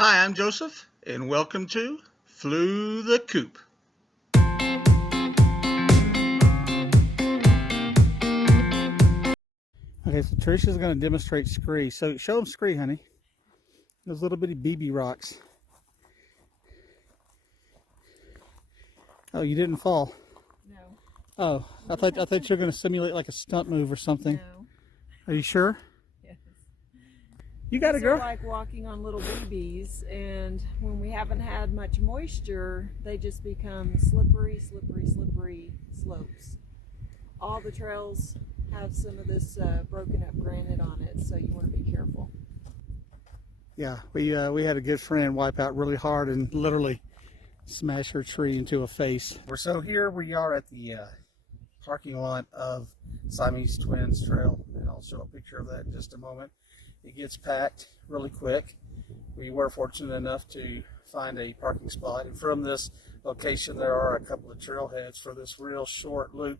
Hi, I'm Joseph, and welcome to Flew the Coop. Okay, so Tricia's going to demonstrate scree. So show them scree, honey. Those little bitty BB rocks. Oh, you didn't fall. No. Oh, I thought you were going to simulate like a stunt move or something. No. Are you sure? Yes. You got it, These girl. are like walking on little BBs, and when we haven't had much moisture, they just become slippery, slippery, slippery slopes. All the trails have some of this broken up granite on it, so you want to be careful. Yeah, we had a good friend wipe out really hard and literally smash her tree into a face. So here we are at the parking lot of Siamese Twins Trail, and I'll show a picture of that in just a moment. It gets packed really quick. We were fortunate enough to find a parking spot, and from this location there are a couple of trailheads for this real short loop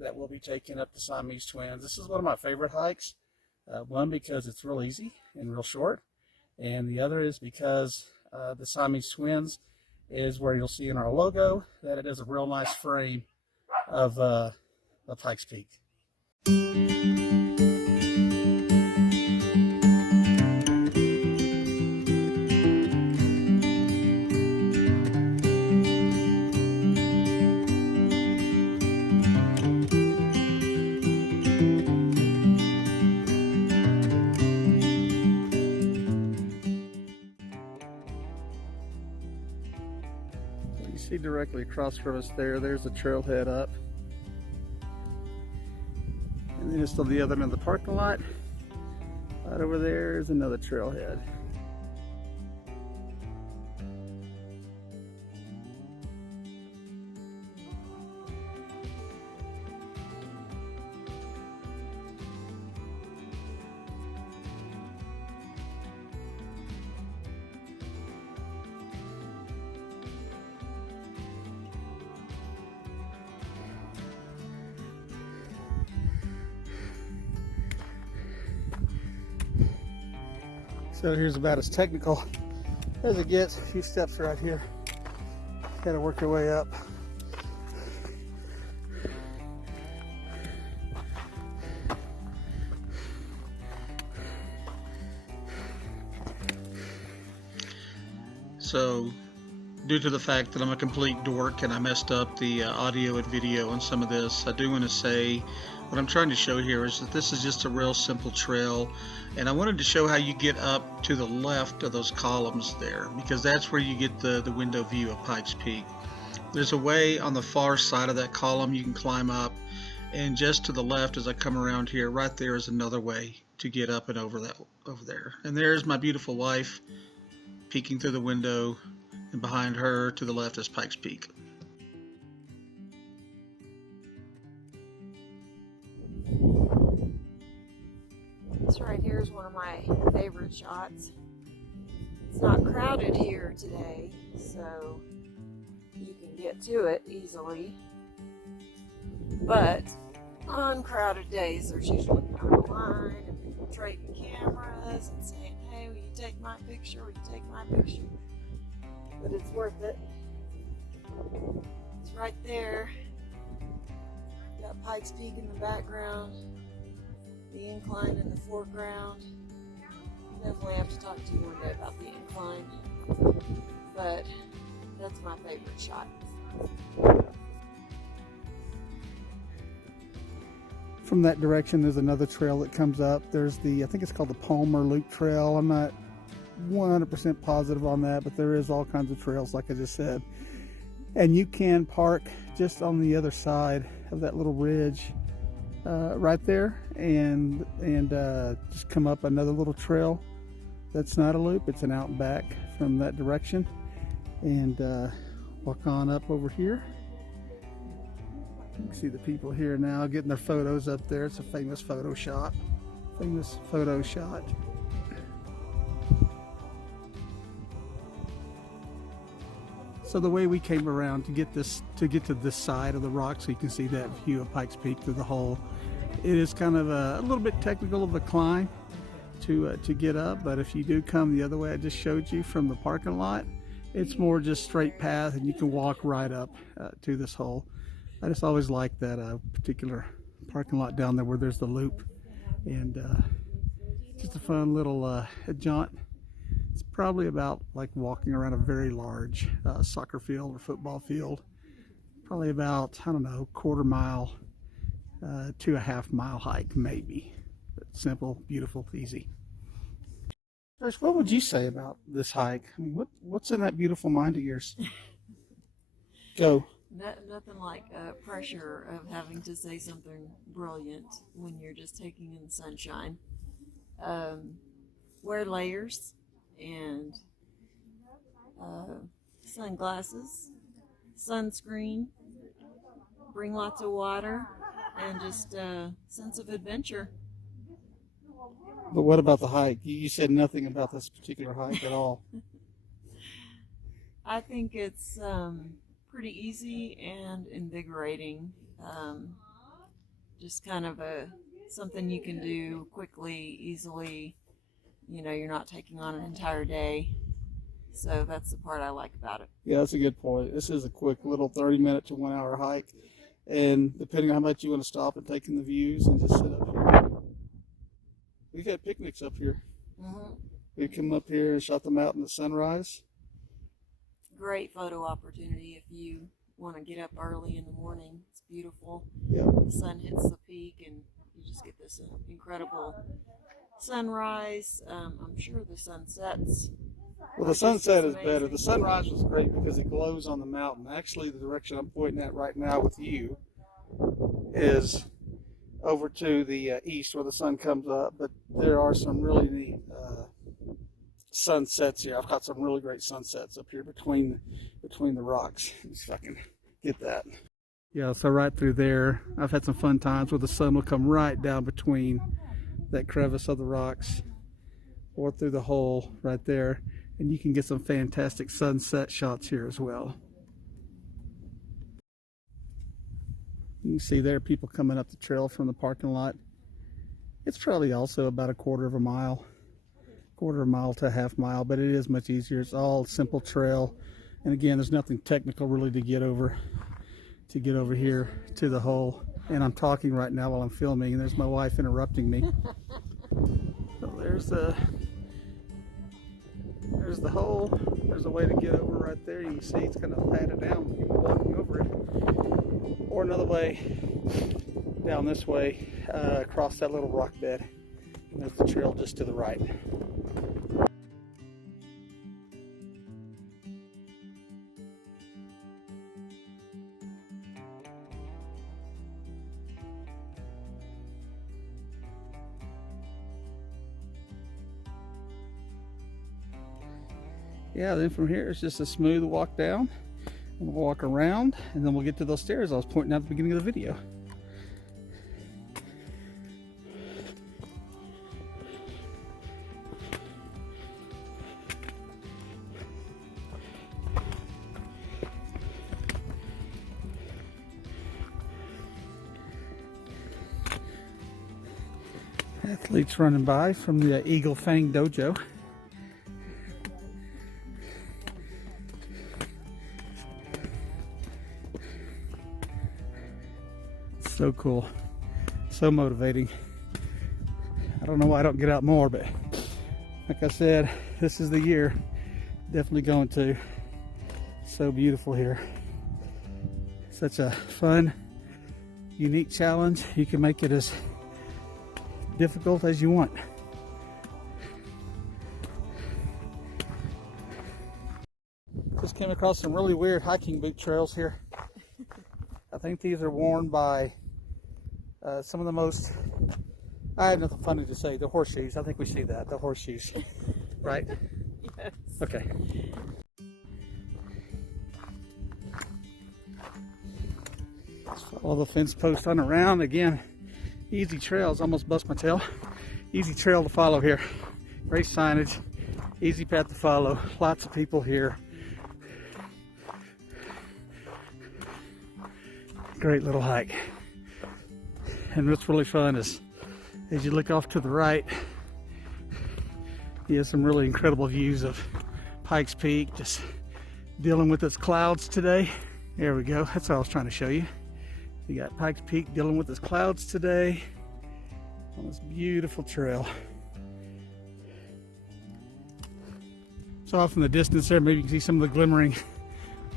that will be taking up the Siamese Twins. This is one of my favorite hikes. One, because it's real easy and real short, and the other is because the Siamese Twins is where you'll see in our logo that it is a real nice frame of Pikes Peak. You see directly across from us there's the trailhead up. And then just on the other end of the parking lot, right over there is another trailhead. So here's about as technical as it gets. A few steps right here. Got to work your way up. So, due to the fact that I'm a complete dork and I messed up the audio and video on some of this, I do want to say what I'm trying to show here is that this is just a real simple trail, and I wanted to show how you get up to the left of those columns there, because that's where you get the window view of Pikes Peak. There's a way on the far side of that column you can climb up, and just to the left as I come around here, right there is another way to get up and over there. And there's my beautiful wife peeking through the window, and behind her to the left is Pikes Peak. This right here is one of my favorite shots. It's not crowded here today, so you can get to it easily. But on crowded days, there's usually kind of a line and people trading cameras and saying, "Hey, will you take my picture? Will you take my picture?" But it's worth it. It's right there. Got Pikes Peak in the background, the incline in the foreground. Definitely have to talk to you one day about the incline, but that's my favorite shot. From that direction there's another trail that comes up. There's I think it's called the Palmer Loop Trail. I'm not 100% positive on that, but there is all kinds of trails like I just said. And you can park just on the other side of that little ridge right there, and just come up another little trail that's not a loop, it's an out and back from that direction, and walk on up over here. You can see the people here now getting their photos up there. It's a famous photo shot. So the way we came around to get to this side of the rock, so you can see that view of Pikes Peak through the hole, it is kind of a little bit technical of a climb to get up. But if you do come the other way I just showed you from the parking lot, it's more just straight path, and you can walk right up to this hole. I just always like that particular parking lot down there where there's the loop, and just a fun little jaunt. It's probably about like walking around a very large soccer field or football field. Probably about, I don't know, quarter mile to a half-mile hike maybe. But simple, beautiful, easy. Trish, what would you say about this hike? I mean, what's in that beautiful mind of yours? Go. Nothing like pressure of having to say something brilliant when you're just taking in the sunshine. Wear layers and sunglasses, sunscreen, bring lots of water, and just a sense of adventure. But what about the hike? You said nothing about this particular hike at all. I think it's pretty easy and invigorating. Just kind of something you can do quickly, easily. You know, you're not taking on an entire day. So that's the part I like about it. Yeah, that's a good point. This is a quick little 30-minute to 1 hour hike. And depending on how much you want to stop and take in the views and just sit up here. We've had picnics up here. Mm-hmm. We come up here and shot them out in the sunrise. Great photo opportunity if you want to get up early in the morning. It's beautiful. Yep. The sun hits the peak and you just get this incredible sunrise. I'm sure the sunsets. Well, the sunset is better. The sunrise was great because it glows on the mountain. Actually, the direction I'm pointing at right now with you is over to the east where the sun comes up, but there are some really neat sunsets here. I've got some really great sunsets up here between the rocks. Just if I can get that. Yeah, so right through there, I've had some fun times where the sun will come right down between that crevice of the rocks or through the hole right there, and you can get some fantastic sunset shots here as well. You can see there people coming up the trail from the parking lot. It's probably also about a quarter of a mile to a half mile, but it is much easier. It's all simple trail, and again, there's nothing technical really to get over here to the hole. And I'm talking right now while I'm filming, and there's my wife interrupting me. So there's the hole. There's a way to get over right there. You can see it's kind of padded down with people walking over it. Or another way down this way, across that little rock bed. And there's the trail just to the right. Yeah, then from here it's just a smooth walk down, and we'll walk around, and then we'll get to those stairs I was pointing out at the beginning of the video. Athletes running by from the Eagle Fang Dojo. So cool, so motivating. I don't know why I don't get out more, but like I said, this is the year. Definitely going to. So beautiful here. Such a fun, unique challenge. You can make it as difficult as you want. Just came across some really weird hiking boot trails here. I think these are worn by some of the most, I had nothing funny to say, the horseshoes. I think we see that, the horseshoes, right? Yes. Okay. Let's follow the fence post on around. Again, easy trails, almost bust my tail. Easy trail to follow here. Great signage, easy path to follow. Lots of people here. Great little hike. And what's really fun is as you look off to the right, He has some really incredible views of Pikes Peak, just dealing with its clouds today. There we go. That's what I was trying to show you. You got Pikes Peak dealing with its clouds today on this beautiful trail. So off in the distance there, maybe you can see some of the glimmering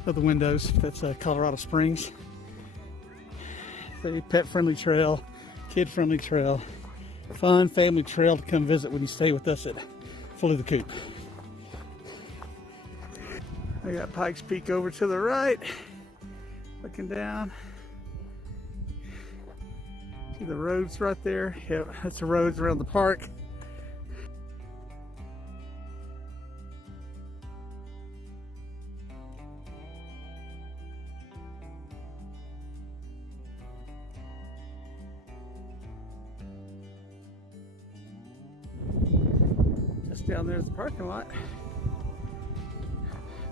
of the windows. That's Colorado Springs. Very pet-friendly trail, kid-friendly trail, fun family trail to come visit when you stay with us at the Coop. I got Pikes Peak over to the right, looking down. See the roads right there? Yep, that's the roads around the park. Just down there's the parking lot.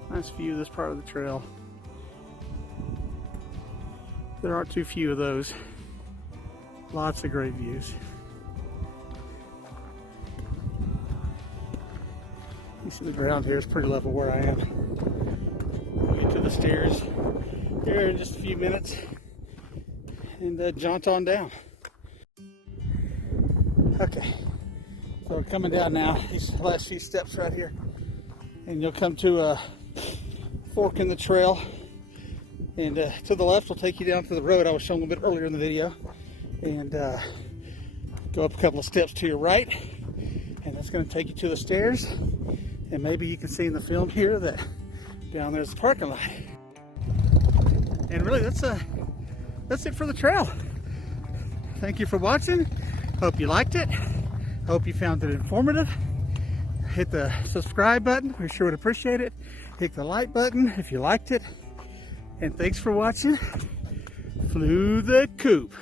Nice view of this part of the trail. There aren't too few of those. Lots of great views. You see the ground here is pretty level where I am. We'll get to the stairs here in just a few minutes and jaunt on down. Okay, so we're coming down now, these last few steps right here, and you'll come to a fork in the trail, and to the left will take you down to the road I was showing a bit earlier in the video, and go up a couple of steps to your right, and that's going to take you to the stairs, and maybe you can see in the film here that down there's the parking lot. And really that's it for the trail. Thank you for watching. Hope you liked it. Hope you found it informative. Hit the subscribe button, we sure would appreciate it. Hit the like button if you liked it. And thanks for watching. Flew the Coop.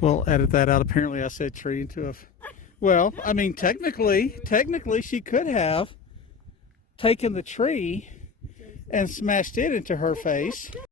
Well, edit that out. Apparently I said tree into a... Well, I mean, technically she could have taken the tree and smashed it into her face.